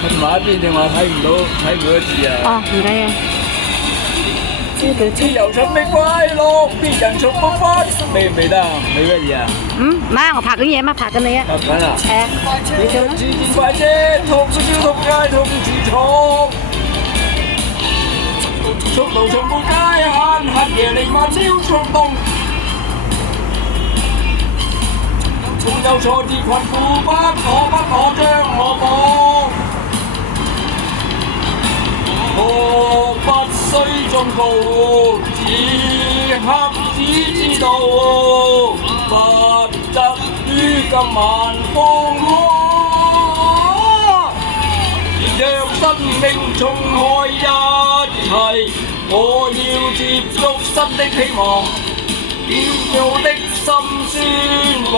睇埋一邊定話睇唔到字啊？哦，唔緊要。自由尋覓快樂，別人從不分。未得啊？未乜嘢啊？唔係，我拍緊嘢嘛，拍緊你啊。拍緊啊？係啊。你做啦。自然快車，同笑同嗌同自闖。速度從無界限，黑夜彌漫了衝動。總有挫折困苦，不可將我綁。我不需忠告，只知道，不執於今晚放開。讓生命重開一切，我要接觸新的希望，驕傲的心宣佈，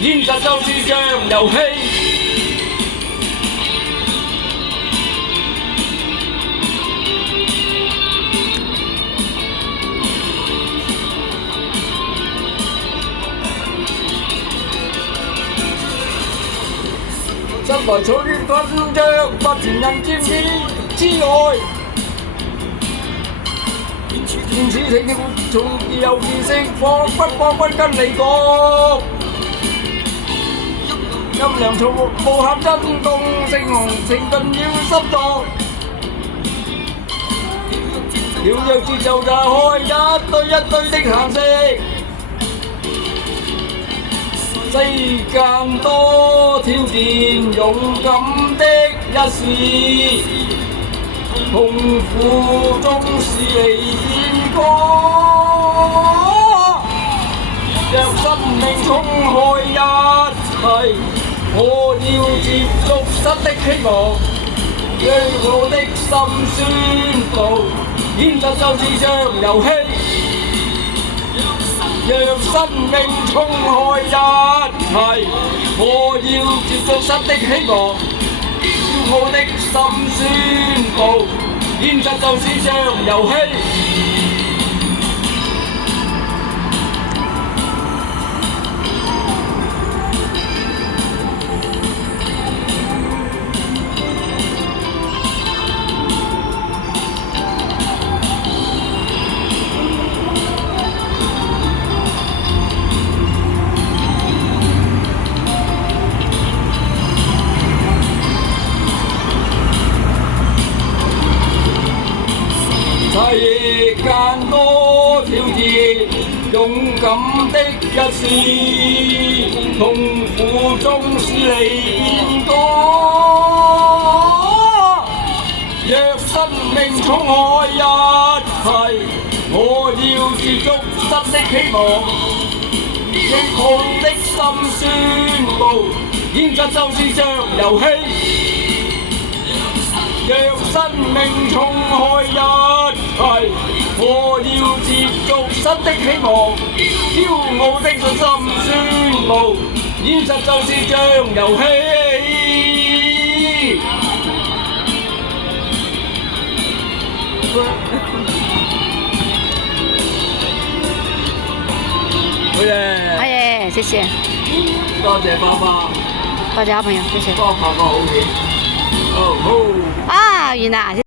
現實就是像遊戲。身來草原緊張，不全人佔之外。現此情形從由自釋放，不跟你講。陰陽從無限震動，聖雄情頓了心臟。跳躍節奏炸開一堆的顏色。世間多挑戰，勇敢的一試，痛苦中是離變歌。讓生命衝開一切，我要接觸新的希望，讓我的心宣佈，現實就是像遊戲。讓生命衝開一切，我要接觸新的希望，驕傲的心宣佈，現實就是像遊戲。世間多挑戰，勇敢的一試，痛苦中是離變歌。若生命衝開一切，我要接觸新的希望，英雄的心宣佈，現實就是像遊戲。讓生命衝開一切，我要接觸新的希望，驕傲的信心宣佈，現實就是像遊戲。好嘢！好嘢，謝謝。多謝爸爸。多謝好朋友，謝謝。幫我拍個好片。哦好。啊，原來。